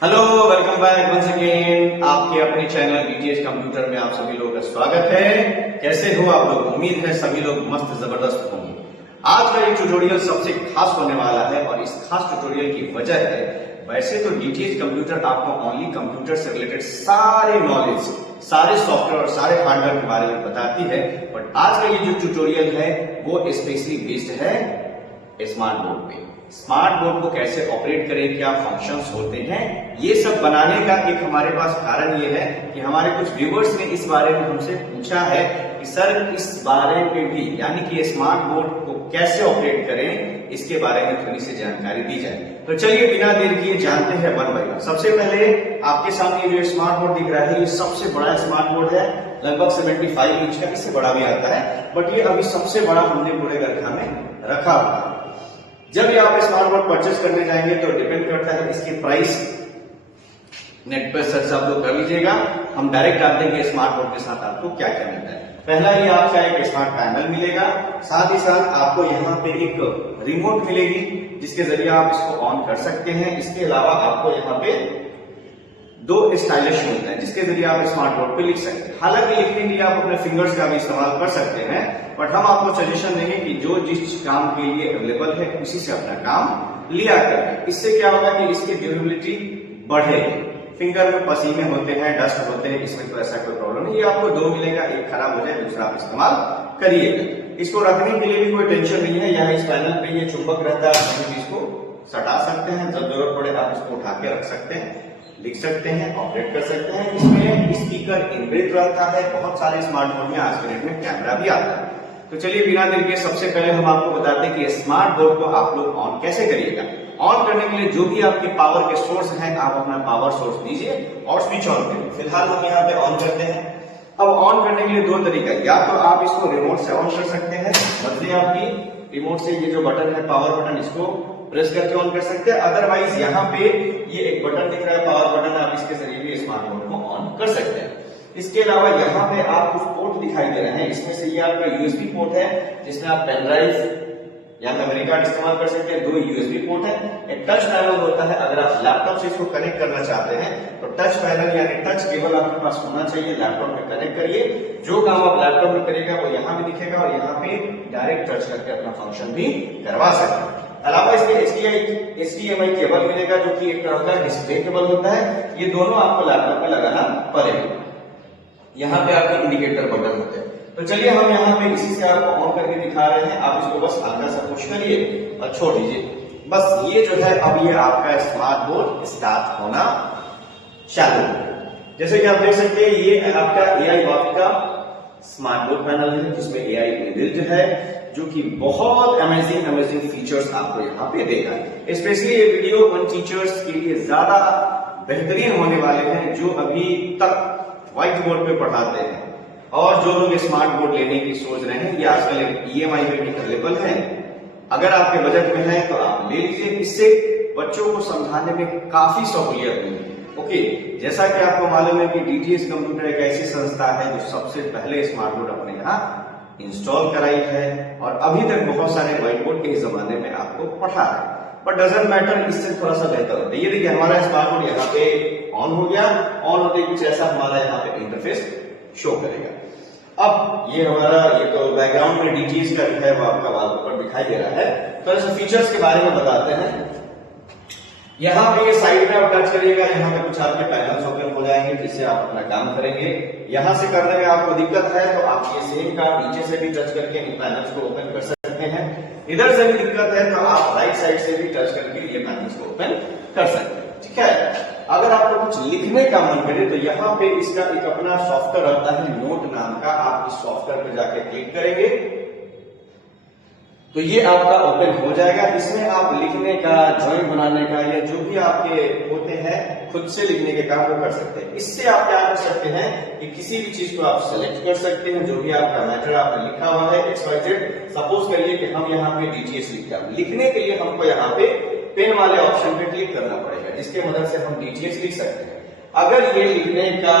Hello, welcome back once again. आपके अपने channel DTH computer में आप सभी लोगों का स्वागत है। कैसे हो आप लोग? उम्मीद है सभी लोग मस्त जबरदस्त होंगे। आज का ये ट्यूटोरियल सबसे खास होने वाला है और इस खास ट्यूटोरियल की वजह है, वैसे तो डीटीएच कंप्यूटर आपको ओनली कंप्यूटर से रिलेटेड सारे नॉलेज, सारे सॉफ्टवेयर और सारे हार्डवेयर के बारे में बताती है, बट आज का ये जो ट्यूटोरियल है वो स्पेशली बेस्ड है स्मार्ट बोर्ड पे। स्मार्ट बोर्ड को कैसे ऑपरेट करें, क्या फंक्शंस होते हैं, ये सब बनाने का एक हमारे पास कारण ये है कि हमारे कुछ व्यूअर्स ने इस बारे में हमसे पूछा है कि सर इस बारे में भी, यानी कि स्मार्ट बोर्ड को कैसे ऑपरेट करें, इसके बारे में थोड़ी सी जानकारी दी जाए। तो चलिए बिना देर किए जानते हैं वन बाय वन। सबसे पहले आपके सामने जो स्मार्ट बोर्ड दिख रहा है, ये सबसे बड़ा स्मार्ट बोर्ड है, लगभग 75 इंच का, इससे बड़ा भी आता है, बट ये अभी सबसे बड़ा हमने पूरे घर में रखा हुआ है। जब ये आप स्मार्ट बोर्ड परचेज करने जाएंगे तो डिपेंड करता है इसकी प्राइस, नेट पर सर्च आप लोग कर लीजिएगा। हम डायरेक्ट आप देंगे स्मार्ट बोर्ड के साथ आपको क्या क्या मिलता है। पहला ये आपका एक स्मार्ट पैनल मिलेगा, साथ ही साथ आपको यहाँ पे एक रिमोट मिलेगी जिसके जरिए आप इसको ऑन कर सकते हैं। इसके अलावा आपको यहाँ पे दो स्टाइलिश होते हैं जिसके जरिए आप स्मार्ट बोर्ड पे लिख सकते हैं। हालांकि लिखने के लिए आप अपने फिंगर्स का भी इस्तेमाल कर सकते हैं, बट हम आपको सजेशन देंगे कि जो जिस काम के लिए अवेलेबल है उसी से अपना काम लिया करें। इससे क्या होगा कि इसकी ड्यूरेबिलिटी बढ़ेगी। फिंगर में पसीने होते हैं, डस्ट होते हैं, इसमें तो ऐसा कोई प्रॉब्लम नहीं। ये आपको दो मिलेगा, एक खराब हो जाए दूसरा आप इस्तेमाल करिएगा। इसको रखने के लिए भी कोई टेंशन नहीं है। यहाँ इस पैनल पे ये चुंबक रहता है, कहीं भी इसको सटा सकते हैं, जब जरूरत पड़े आप इसको उठा के रख सकते हैं, लिख सकते हैं, ऑपरेट कर सकते हैं। इसमें स्पीकर इनबिल्ट रहता है। बहुत सारे स्मार्टफोन में आज के डेट में कैमरा भी आता है। तो चलिए बिना देर के सबसे पहले हम आपको बताते हैं कि स्मार्ट बोर्ड को आप लोग ऑन कैसे करिएगा। ऑन करने के लिए जो भी आपके पावर के सोर्स हैं, आप अपना पावर सोर्स दीजिए और स्विच ऑन करिए। फिलहाल हम यहाँ पे ऑन करते हैं। अब ऑन करने के लिए दो तरीका, या तो आप इसको रिमोट से ऑन कर सकते हैं, मतलब आपकी रिमोट से ये जो बटन है पावर बटन, इसको प्रेस करके ऑन कर सकते हैं। अदरवाइज यहाँ पे ये एक बटन दिख रहा है पावर बटन, आप इसके जरिए भी स्मार्ट बोर्ड को ऑन कर सकते हैं। इसके अलावा यहाँ पे आप कुछ पोर्ट दिखाई दे रहे हैं, इसमें से ये आपका यूएसबी पोर्ट है जिसमें आप पेन ड्राइव या मेमोरी कार्ड इस्तेमाल कर सकते हैं। दो यूएसबी पोर्ट है, एक टच पैनल होता है। अगर आप लैपटॉप से इसको कनेक्ट करना चाहते हैं तो टच पैनल यानी टच केबल आपके पास होना चाहिए, लैपटॉप में कनेक्ट करिए। जो काम आप लैपटॉप में करिएगा वो यहाँ भी दिखेगा और यहाँ पे डायरेक्ट टच करके अपना फंक्शन भी करवा सकते हैं। अलावा इसमें HDMI केबल मिलेगा जो कि एक तरह का डिस्प्ले केबल होता है। ये दोनों आपको लैपटॉप में लगाना पड़ेगा। यहाँ पे आपके इंडिकेटर बटन होते हैं। तो चलिए हम यहाँ पे इसी से आपको ऑन करके दिखा रहे हैं। आप इसको बस हल्का सा पुश करिए और छोड़ दीजिए। बस ये जो है अब ये आपका स्मार्ट बोर्ड स्टार्ट होना चालू है। जैसे कि आप देख सकते हैं ये आपका AI वाफ का स्मार्ट बोर्ड पैनल है जिसमें AI इनबिल्ट है, जो कि बहुत अमेजिंग फीचर्स आपको यहाँ पे देगा। स्पेशली ये वीडियो उन टीचर्स के लिए ज्यादा बेहतरीन होने वाले हैं जो अभी तक व्हाइट बोर्ड पे पढ़ाते हैं और जो लोग स्मार्ट बोर्ड लेने की सोच रहे हैं। ये आजकल EMI में भी अवेलेबल है। अगर आपके बजट में है तो आप ले लीजिए। इससे बच्चों को समझाने में काफी सहूलियत मिलेगी। ओके, जैसा कि आपको मालूम है कि डीटीएच कंप्यूटर एक ऐसी संस्था है जो सबसे पहले स्मार्ट बोर्ड अपने यहाँ इंस्टॉल कराई है और अभी तक बहुत सारे व्हाइट बोर्ड के इस जमाने में आपको पढ़ा है, बट डजंट मैटर, इससे थोड़ा सा बेहतर होता है। ये देखिए हमारा स्मार्ट बोर्ड यहाँ पे ऑन हो गया। ऑन होते कुछ ऐसा हमारा यहाँ पे इंटरफेस शो करेगा। अब ये हमारा ये तो बैकग्राउंड में डीटीएच का जो है वो आपका वॉलपेपर दिखाई दे रहा है। तो ऐसे फीचर्स के बारे में बताते हैं। यहाँ पे ये साइड में आप टच करिएगा, यहाँ पे कुछ आपके पैनल्स ओपन हो जाएंगे जिससे आप अपना काम करेंगे। यहाँ से करने में आपको दिक्कत है तो आप ये सेम काम नीचे से भी टच करके इन पैनल्स को ओपन कर सकते हैं। इधर से भी दिक्कत है तो आप राइट साइड से भी टच करके ये पैनल्स को ओपन कर सकते हैं। ठीक है, अगर आपको कुछ लिखने का मन करे तो यहाँ पे इसका एक अपना सॉफ्टवेयर रहता है नोट नाम का। आप इस सॉफ्टवेयर पे जाके क्लिक करेंगे तो ये आपका ओपन हो जाएगा। इसमें आप लिखने का, ड्राइंग बनाने का या जो भी आपके होते हैं खुद से लिखने के काम वो कर सकते हैं। इससे आप क्या कर सकते हैं कि किसी भी चीज को आप सेलेक्ट कर सकते हैं, जो भी आपका मैटर आपने लिखा हुआ है XYZ। सपोज करिए कि हम यहाँ पे DTH लिखते हैं, लिखने के लिए हमको यहाँ पे पेन वाले ऑप्शन पे क्लिक करना पड़ेगा, जिसके मदद से हम DTH लिख सकते हैं। अगर ये लिखने का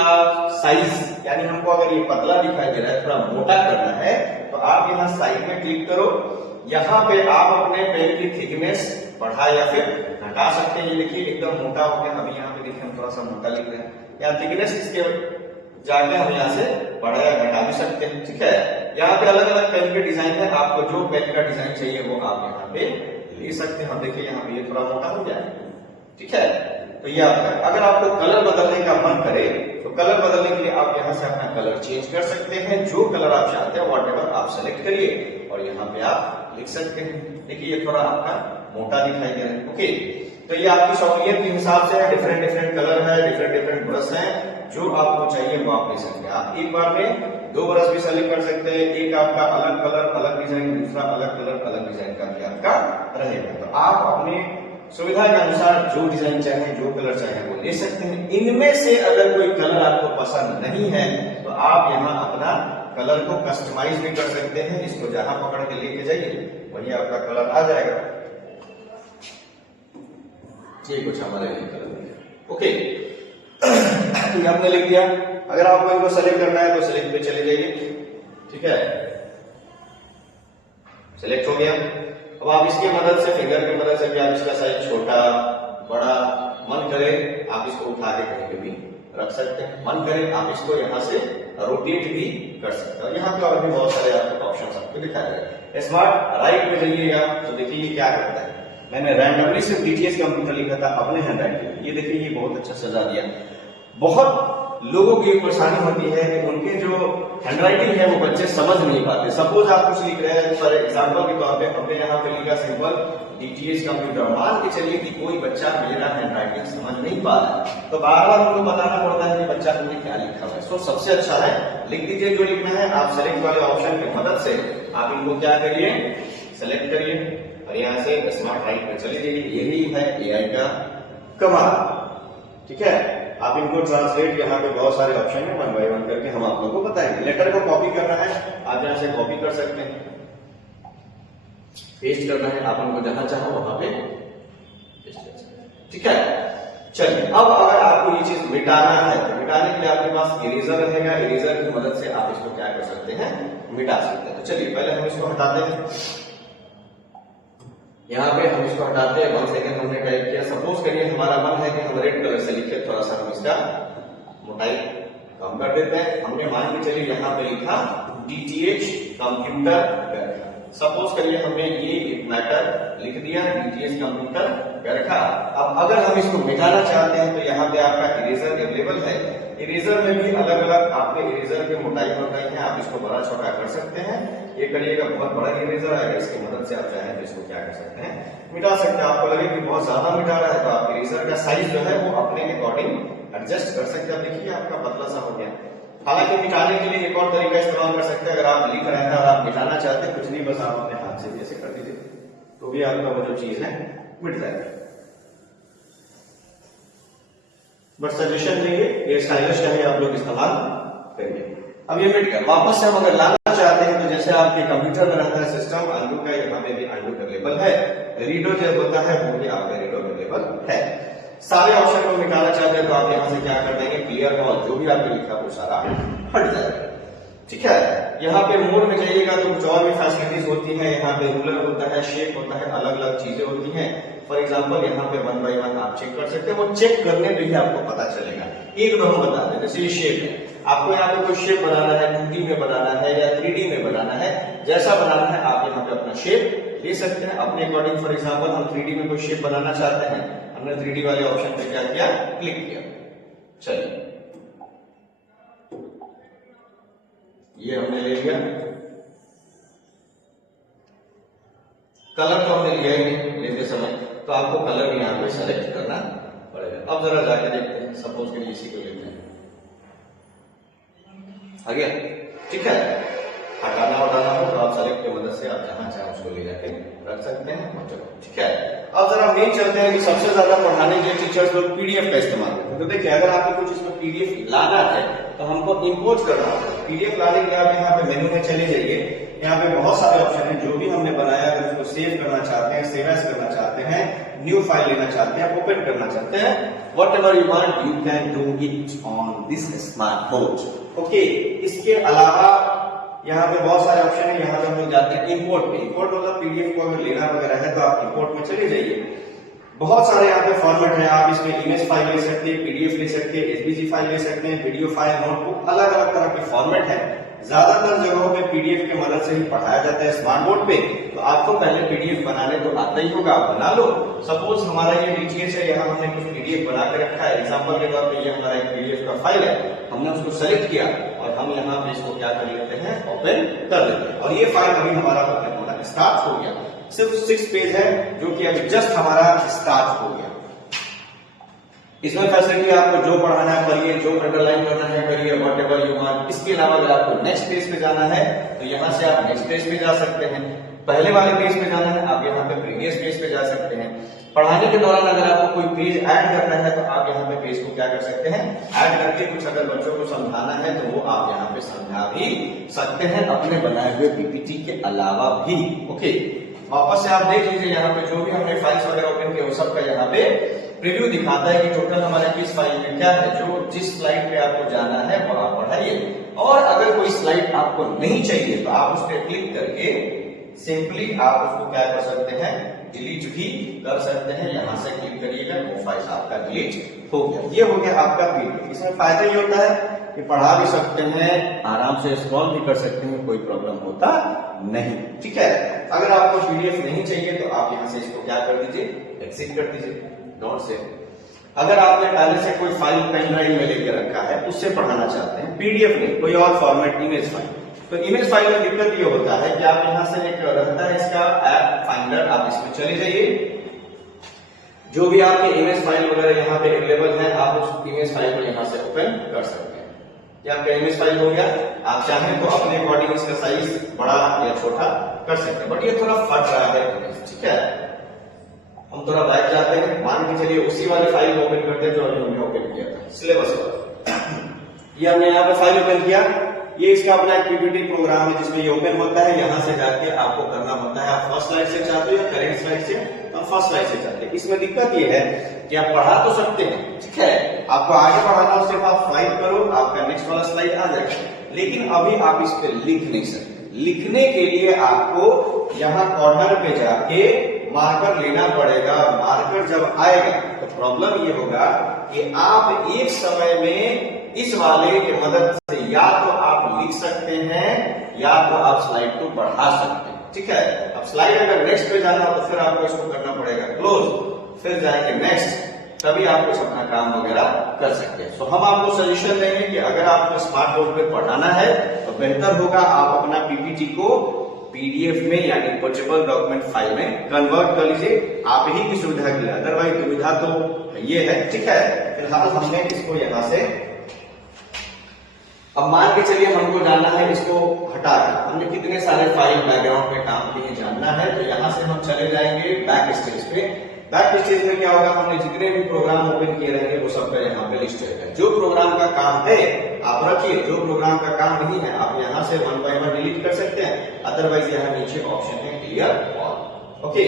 साइज यानी हमको अगर ये पतला दिखाई दे रहा है, थोड़ा मोटा करना है, तो आप यहाँ साइड में क्लिक करो। यहाँ पे आप अपने पेन की थिकनेस बढ़ा या फिर घटा सकते हैं। ये देखिए एकदम मोटा हो गया, अभी यहाँ पे देखिए हम थोड़ा सा मोटा लिख रहे हैं, या थिकनेस इसके जाके हम यहाँ से बढ़ा या घटा भी सकते हैं। ठीक है, यहाँ पे अलग अलग पेन के डिजाइन है, आपको जो पेन का डिजाइन चाहिए वो आप यहाँ पे ले सकते हैं। देखिए यहाँ पे ये थोड़ा मोटा हो गया। ठीक है, तो ये आपका, अगर आपको कलर बदलने का मन करे तो कलर बदलने के लिए आप यहाँ से अपना कलर चेंज कर सकते हैं। जो कलर आप चाहते हैं व्हाटएवर आप सेलेक्ट करिए और यहाँ पे आप लिख सकते हैं। देखिए ये थोड़ा आपका मोटा दिखाई दे रहा है। ओके, तो ये आपकी सहूलियत के हिसाब से है, डिफरेंट डिफरेंट कलर है, डिफरेंट डिफरेंट ब्रश है, जो आपको चाहिए वो आप ले सकते हैं। आप एक बार में 2 ब्रश भी सेलेक्ट कर सकते हैं, एक आपका अलग कलर अलग डिजाइन, दूसरा अलग कलर अलग डिजाइन का भी आपका रहेगा। तो आप अपने सुविधा के अनुसार जो डिजाइन चाहे, जो कलर चाहे वो ले सकते हैं। इनमें से अगर कोई कलर आपको पसंद नहीं है तो आप यहाँ अपना कलर को कस्टमाइज भी कर सकते हैं। इसको जहां पकड़ के लेके जाइए वही आपका कलर आ जाएगा। ये कुछ हमारे लिए कलर। ओके, तो आपने लिख दिया। अगर आपको इनको सेलेक्ट करना है तो सेलेक्ट पे चले जाइए। ठीक है, सेलेक्ट हो गया। अब आप इसकी मदद से, फिंगर की मदद से भी आप इसका साइज छोटा बड़ा मन करे आप इसको उठा के कहीं पे भी रख सकते हैं। मन करे आप इसको यहाँ से रोटेट भी कर सकते हैं। यहाँ पे और भी बहुत सारे आपको ऑप्शन आपको दिखाया गया। स्मार्ट राइट में जाइएगा तो देखिए ये क्या करता है। मैंने रैंडमली सिर्फ डीटीएस कंप्यूटर लिखा था अपने हैंड राइटिंग, ये देखिए ये बहुत अच्छा सजा दिया। बहुत लोगों की परेशानी होती है कि उनके जो हैंड राइटिंग है वो बच्चे समझ नहीं पाते। सपोज आप कुछ लिख रहे हैं, फॉर एग्जाम्पल के तौर पे हमने यहाँ पे लिखा सिंपल डीटीएस कंप्यूटर। मान के चलिए कि कोई बच्चा मेरा हैंड राइटिंग समझ नहीं पा रहा है तो बार बार उनको बताना पड़ता है कि बच्चा तुमने क्या लिखा है। तो सबसे अच्छा है लिख दीजिए जो लिखना है। आप सेलेक्ट वाले ऑप्शन की मदद से आप इनको क्या करिए, सेलेक्ट करिए और यहाँ से स्मार्ट राइट में चले जाइए। यही है एआई का कमाल। ठीक है, आप इनको ट्रांसलेट, यहाँ पे बहुत सारे ऑप्शन है, 1 बाय 1 करके हम आप लोगों को बताएंगे। लेटर को कॉपी करना है आप यहाँ से कॉपी कर सकते हैं, पेस्ट करना है आप उनको जहां चाहो वहां पे पेस्ट कर सकते हैं। ठीक है, चलिए अब अगर आपको ये चीज मिटाना है तो मिटाने के लिए आपके पास इरेजर रहेगा। इरेजर की मदद से आप इसको क्या कर सकते हैं, मिटा सकते हैं। तो चलिए पहले हम इसको हटाते हैं। यहाँ पे हम इसको हटाते हैं। 1 सेकंड हमने टाइप किया। सपोज करिए हमारा मन है कि हम रेड कलर से लिखे, थोड़ा सा हम इसका मोटाई कम कर देते हैं। हमने मान के चलिए यहाँ पे लिखा डीटीएच कंप्यूटर। सपोज करिए हमने ये मैटर लिख दिया डीटीएच कंप्यूटर रखा। अब अगर हम इसको मिटाना चाहते हैं तो यहाँ पे आपका इरेजर अवेलेबल है। इरेजर में भी अलग अलग आपके इरेजर की मोटाई है, आप इसको बड़ा छोटा कर सकते हैं। ये करिएगा बहुत बड़ा इरेजर आएगा, इसकी मदद से आप चाहें तो इसको क्या कर सकते हैं, मिटा सकते हैं। आपको लगे कि बहुत ज्यादा मिटा रहा है तो आप इरेजर का साइज जो है वो अपने अकॉर्डिंग एडजस्ट कर सकते हैं। देखिए आपका पतला सा हो गया। हालांकि मिटाने के लिए एक और तरीका इस्तेमाल कर सकते हैं। अगर आप लिख रहे हैं और आप मिटाना चाहते हैं कुछ नहीं, बस आप अपने हाथ से भी ऐसे कर दीजिए तो भी आपका वो जो चीज है मिट जाएगी। बट सजेशन देंगे ये स्टाइलिश का ही आप लोग इस्तेमाल करिए। अब ये मिट गया। वापस से हम अगर लाना चाहते हैं तो जैसे आपके कंप्यूटर में रहता है सिस्टम अंडू का, यहाँ पे भी अंडू अवेलेबल है। रीडो जो होता है वो भी आपका रीडो अवेलेबल है। सारे ऑप्शन को मिटाना चाहते हैं तो आप यहाँ से क्या कर देंगे, क्लियर ऑल, जो भी आपने लिखा वो सारा हट जाएगा। ठीक है, यहाँ पे मोड में जाइएगा तो कुछ और भी फैसिलिटीज होती है। यहाँ पे रूलर होता है, शेप होता है, अलग अलग चीजें होती हैं। फॉर एग्जाम्पल यहाँ पे 1 बाय 1 आप चेक कर सकते हैं। वो चेक करने पे ही आपको पता चलेगा। एक दो हम बता दें, जैसे ये शेप है, आपको यहाँ पे कोई शेप बनाना है, 2D में बनाना है या 3D में बनाना है, जैसा बनाना है आप यहाँ पे अपना शेप ले सकते हैं अपने अकॉर्डिंग। फॉर एग्जाम्पल हम 3D में कोई शेप बनाना चाहते हैं, हमने 3D वाले ऑप्शन पे क्या किया, क्लिक किया। चलिए ये हमने ले लिया। कलर तो हमने लिया ही नहीं लेते समय, तो आपको कलर भी यहाँ पे सेलेक्ट करना पड़ेगा। अब जरा जाके देखते हैं, सपोज के लिए इसी को लेते हैं। आ गया। ठीक है, हटाना उठाना हो तो आप सेलेक्ट की मदद से आप जहां चाहे उसको ले जाके रख सकते हैं। चलो ठीक है, अब जरा मेन चलते हैं कि सबसे ज्यादा पढ़ाने के टीचर्स लोग पीडीएफ का इस्तेमाल करते हैं। तो देखिए अगर आपको कुछ इसमें पीडीएफ लाना है तो हमको इंपोर्ट करना होगा। पीडीएफ लाने के लिए आप यहाँ पे मेनू में चले जाइए। यहाँ पे बहुत सारे ऑप्शन है, जो भी हमने बनाया अगर उसको सेव करना चाहते हैं, सेव एज करना चाहते हैं, न्यू फाइल लेना चाहते हैं, ओपन करना चाहते हैं, whatever you want you can do it on this smartphone. Okay, इसके अलावा यहाँ पे बहुत सारे ऑप्शन है। यहाँ पे हम लोग जाते हैं इंपोर्ट में। इंपोर्ट मतलब पीडीएफ को अगर लेना वगैरह है तो आप इंपोर्ट में चले जाइए। बहुत सारे यहाँ पे फॉर्मेट है, आप इसमें इमेज फाइल ले सकते हैं, पीडीएफ ले सकते हैं, एसवीजी फाइल ले सकते हैं, वीडियो फाइल, नोटबुक, अलग अलग तरह के फॉर्मेट है। ज्यादातर जगहों पे पीडीएफ की मदद से ही पढ़ाया जाता है स्मार्ट बोर्ड पे। तो आपको पहले पीडीएफ बनाने तो आता ही होगा, आप बना लो। सपोज हमारा ये डीटीएच है, यहाँ हमने कुछ पीडीएफ बना के रखा है। एग्जांपल के तौर पे ये हमारा एक पीडीएफ का फाइल है, हमने उसको सेलेक्ट किया और हम यहाँ पे इसको क्या कर लेते हैं, ओपन कर लेते हैं। और ये फाइल अभी हमारा ओपन होना स्टार्ट हो गया। सिर्फ 6 पेज है जो कि अभी जस्ट हमारा स्टार्ट हो गया। इसमें फैसिलिटी आपको जो पढ़ाना है पढ़िए, जो अंडरलाइन करना है करिए, व्हाटएवर यू वांट। इसके अलावा अगर आपको नेक्स्ट पेज पे जाना है तो यहाँ से आप नेक्स्ट पेज पे जा सकते हैं। पहले वाले पेज पे जाना है, आप यहाँ पे प्रीवियस पेज पे जा सकते हैं। पढ़ाने के दौरान अगर आपको कोई पेज ऐड करना है तो आप यहाँ पे पेज को क्या कर सकते हैं, ऐड करके कुछ अगर बच्चों को समझाना है तो वो आप यहाँ पे समझा भी सकते हैं अपने बनाए हुए पीपीटी के अलावा भी। ओके, वापस से आप देख लीजिए, यहाँ पे जो भी हमने फाइल्स वगैरह ओपन किए वो सबका यहाँ पे प्रीव्यू दिखाता है कि टोटल हमारे किस फाइल में क्या है। जो जिस स्लाइड पे आपको जाना है वो आप पढ़ाइए, और अगर कोई स्लाइड आपको नहीं चाहिए तो आप उस पर क्लिक करके सिंपली आप उसको क्या कर सकते हैं, डिलीट भी कर सकते हैं। यहाँ से क्लिक करिएगा, वो फाइल आपका डिलीट हो गया। ये हो गया आपका पीडीएफ। इसमें फायदा ये होता है कि पढ़ा भी सकते हैं, आराम से स्क्रॉल भी कर सकते हैं, कोई प्रॉब्लम होता नहीं। ठीक है, अगर आपको पीडीएफ नहीं चाहिए तो आप यहाँ से इसको क्या कर दीजिए, एक्सिट कर दीजिए, डोंट सेव। अगर आपने पहले से कोई फाइल पेन ड्राइव में लेके रखा है, उससे पढ़ाना चाहते हैं, पीडीएफ नहीं कोई और फॉर्मेट, इमेज फाइल, तो इमेज फाइल में दिक्कत ये होता है कि आप यहाँ से एक रहता है इसका ऐप फाइंडर, आप इसमें चले जाइए। जो भी आपके इमेज फाइल वगैरह यहाँ पे अवेलेबल है, आप उस इमेज फाइल को यहाँ से ओपन कर सकते हैं। ये आपका इमेज फाइल हो गया। आप चाहें तो अपने अकॉर्डिंग इसका साइज बड़ा या छोटा कर सकते हैं, बट ये थोड़ा फट रहा है। ठीक है, हम थोड़ा बैक जाते हैं, मान के चलिए उसी वाले फाइल को ओपन करते हैं जो अभी हमने ओपन किया था, सिलेबस वाला। ये हमने यहाँ पे फाइल ओपन किया, ये इसका अपना एक पीपीटी प्रोग्राम है जिसमें ये ओपन होता है। यहाँ से जाके आपको करना होता है, आप फर्स्ट स्लाइड से चाहते हो या करेंट स्लाइड से, तो फर्स्ट स्लाइड से चाहते हैं। इसमें दिक्कत ये है कि आप पढ़ा तो सकते हैं, ठीक है, आपको आगे बढ़ाना हो, सिर्फ आप फाइल करो, आपका नेक्स्ट वाला स्लाइड आ जाएगा, लेकिन अभी आप इस पे लिख नहीं सकते। लिखने के लिए आपको यहाँ कॉर्नर पे जाके मार्कर लेना पड़ेगा। मार्कर जब आएगा तो प्रॉब्लम ये होगा कि आप एक समय में इस वाले की मदद से या तो आप लिख सकते हैं या तो आप स्लाइड को बढ़ा सकते हैं। ठीक है, अब स्लाइड अगर नेक्स्ट पे जाना हो तो फिर आपको इसको करना पड़ेगा क्लोज, फिर जाएंगे नेक्स्ट, तभी आप कुछ अपना काम वगैरह कर सकते हैं। तो हम आपको सजेशन देंगे कि अगर आपको स्मार्ट बोर्ड पे पढ़ाना है तो बेहतर होगा आप अपना पीपीटी को पीडीएफ में यानी पोर्टेबल डॉक्यूमेंट फाइल में कन्वर्ट कर लीजिए, आप ही की सुविधा के लिए। अदरवाइज दुविधा तो ये है। ठीक है, फिलहाल हमने इसको यहां से, अब मान के चलिए हमको जानना है इसको हटा के, हमने कितने सारे फाइल बैकग्राउंड में काम किए जानना है, तो यहां से हम चले जाएंगे बैक स्टेज पे। बैक स्टेज में क्या होगा, हमने जितने भी प्रोग्राम ओपन किए रहेंगे वो सबका यहाँ पे लिस्ट है। जो प्रोग्राम का काम है आप रखिए, जो प्रोग्राम का काम नहीं है आप यहाँ से 1 बाय 1 डिलीट कर सकते हैं। अदरवाइज यहाँ नीचे ऑप्शन है क्लियर ऑल। ओके,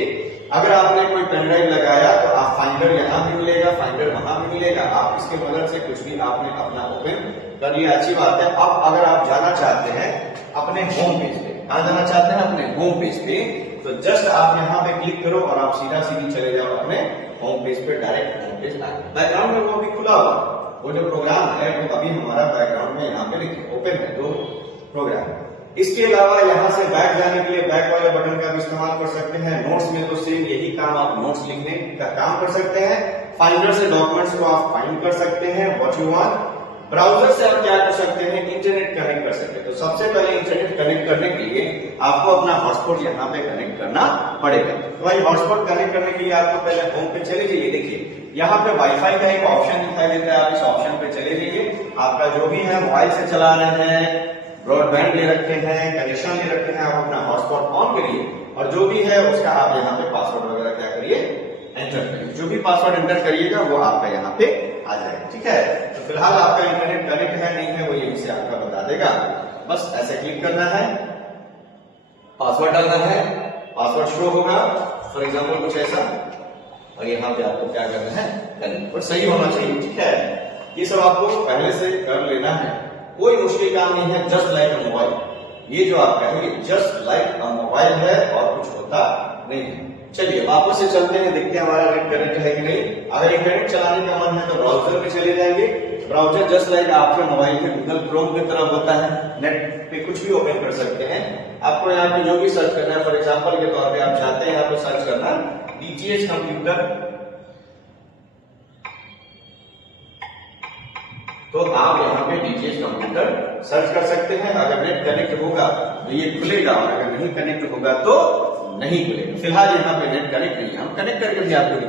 अगर आपने कोई पेन ड्राइव लगाया तो आप फाइंडर यहाँ भी मिलेगा, फाइंडर वहां भी मिलेगा, आप इसके मदद से कुछ भी आपने अपना ओपन कर लिया, अच्छी बात है। अब अगर आप जाना चाहते हैं अपने होम पेज पे, कहाँ जाना चाहते हैं, अपने होम पेज पे, तो जस्ट आप यहाँ पे क्लिक करो और आप सीधा सीधी चले जाओ अपने होम पेज पे, डायरेक्ट होम पेज आएगा। बैकग्राउंड में वो अभी खुला हुआ, वो जो प्रोग्राम है वो अभी हमारा बैकग्राउंड में यहाँ पे लिखे ओपन है, दो प्रोग्राम। इसके अलावा यहाँ से बैक जाने के लिए बैक वाले बटन का भी इस्तेमाल कर सकते हैं। नोट्स में तो सेम यही काम, आप नोट्स लिखने का काम कर सकते हैं। फाइंडर से डॉक्यूमेंट्स को आप फाइंड कर सकते हैं व्हाट यू वांट। ब्राउजर से आप क्या कर सकते हैं, इंटरनेट कनेक्ट कर सकते हैं। तो सबसे पहले इंटरनेट कनेक्ट करने के लिए आपको अपना हॉटस्पॉट यहाँ पे कनेक्ट करना पड़ेगा। तो भाई हॉटस्पॉट कनेक्ट करने के लिए आपको पहले होम पे चले जाइए। देखिए यहाँ पे वाईफाई का एक ऑप्शन दिखाई देता है, आप इस ऑप्शन पे चले जाइए। आपका जो भी है मोबाइल से चला रहे हैं, ब्रॉडबैंड ले रखे हैं, कनेक्शन ले रखे हैं, आप अपना हॉटस्पॉट ऑन करिए और जो भी है उसका आप यहाँ पे पासवर्ड वगैरह क्या करिए, एंटर करिए। जो भी पासवर्ड एंटर करिएगा वो आपका यहाँ पे आ जाएगा। ठीक है, तो फिलहाल आपका इंटरनेट कनेक्ट है नहीं है वो यहीं से आपका बता देगा। बस ऐसे क्लिक करना है, पासवर्ड डालना है, पासवर्ड शो होगा फॉर एग्जाम्पल कुछ ऐसा, और यहाँ पे आपको क्या करना है, कनेक्ट, और सही होना चाहिए। ठीक है, ये सब आपको पहले से कर लेना है, कोई मुश्किल काम नहीं है। जस्ट लाइक अ मोबाइल, ये जो आपका है ये जस्ट लाइक अ मोबाइल है और कुछ होता नहीं है। चलिए वापस से चलते हैं, देखते हैं हमारा नेट कनेक्ट है कि नहीं। अगर इंटरनेट चलाने का मन है तो ब्राउजर में चले जाएंगे। ब्राउजर जस्ट लाइक आपके मोबाइल के गूगल क्रोम की तरह होता है, नेट पे कुछ भी ओपन कर सकते हैं। आपको यहाँ पे जो भी सर्च करना है, फॉर एग्जांपल के तौर पे आप चाहते हैं यहाँ पे सर्च करना डीटीएच कंप्यूटर, तो आप यहाँ पे डीटीएच कंप्यूटर सर्च कर सकते हैं। अगर नेट कनेक्ट होगा तो ये खुलेगा, और अगर नहीं कनेक्ट होगा तो नहीं खुलेगा। फिलहाल यहाँ पे नेट कनेक्ट नहीं है, हम कनेक्ट करके भी आपको